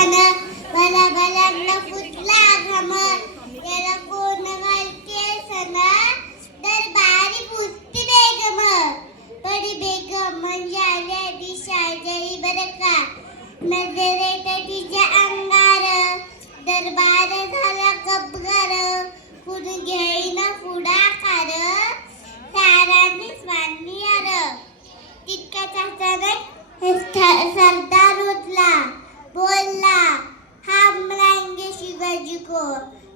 खान भला भला न फुटला घाम याला कोण घालते सन दरबारी पुसती बेगम बडी बेगम म्हणजे आल्या दिशा जरी बरं का नजरेत तिच्या अंगार दरबार झाला गपगार कुण घेईना पुढाकार सारांनीच मान्यार तितक्याच अचानक सरदार उठला बोलला हम लाएंगे शिवाजी को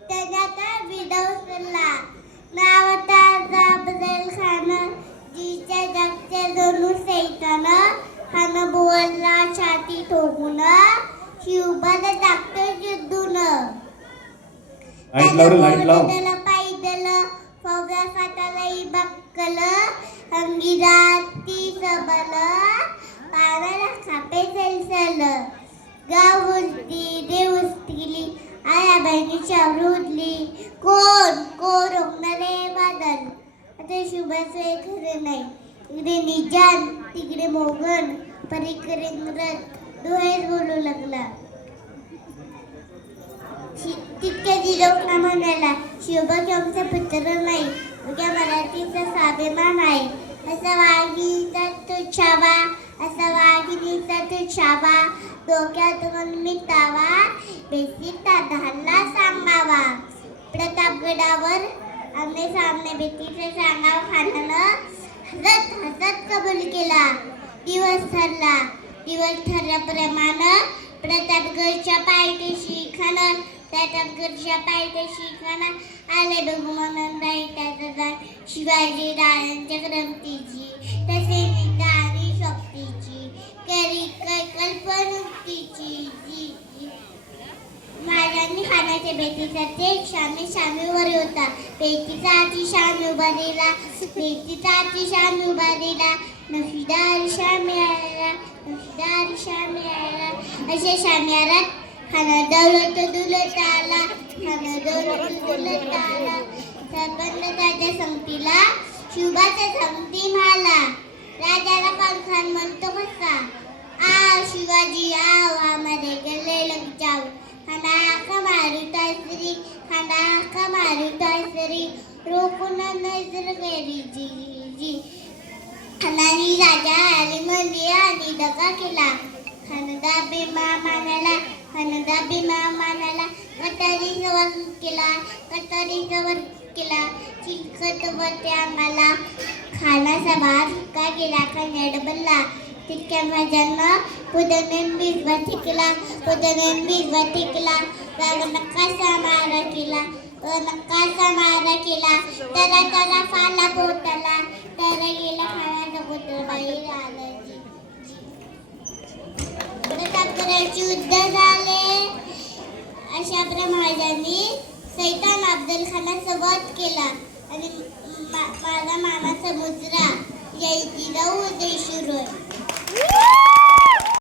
त्याचा विडवसला नावता अफजल खान जीच्या जगच्या जणू सैतान खान बोलला छाती ठोकून शिवबाला डॉक्टर जिद्दून त्याला पायदल फौगा फाटालाही बक्कल अंगिराती सबल पाण्याला खापे सलसल गाव उलटी देव उचली आया बहिणीच्या उडली कोण कोण रोखणारे बादल आता शुभाचे खरे नाही इकडे निजान तिकडे मोगन परीकडे इंग्रज डोळ्यात बोलू लागला तितक्या जिरवणा म्हणाला शिवबाई आमचा पुत्र नाही उद्या मराठीचा स्वाभिमान आहे असा वाघिणीचा तो छावा असा वाघिणीचा तो छावा डोक्यात मिटावा बेसीचा धारला सांगावा प्रतापगडावर आमने सामने बेतीचे सांगाव खानानं हसत हसत कबूल केला दिवस ठरल्याप्रमाणे प्रतापगडच्या पायथ्याशी खान प्रतापगडच्या पायथ्याशी खान आले बघू म्हणून राही त्याचा शिवाजी राजांच्या ग्रंथीची तसे आणि शक्तीची करी कल्पनुक्तीची महाराजांनी खानाच्या बेटीचा ते शामीवर होता बेटीचा आधी शामी उभा दिला बेटीचा आधी शामी उभा दिला नशीदार शामी आला असे शामियारात खाना दौलत दुलत आला सरपंच राजा संगतीला शिवबाच्या संगती म्हाला राजाला खान म्हणतो कसा आ शिवाजी आव आमध्ये गल्ले लग जाऊ खाना मारुता श्री रोखून नजर गेली जी खानानी राजा आली म्हणजे आणि दगा केला खानदा भीमा मानाला कटारी जवळ केला चिलखत अंगाला खानाचा भात का गेला का नेडबल्ला तितक्या माझ्यांना पुदनेन भिजवा टिकला नकासा मारा केला त्याला फाला पोटाला त्याला गेला खाण्याचा पुत्र बाहेर आला प्रतापगडाचे युद्ध झाले अशा प्रमाणे सैतान अफजल खानाचा वध केला आणि माझा मामाचा मुजरा जय जिजाऊ जय शिवराय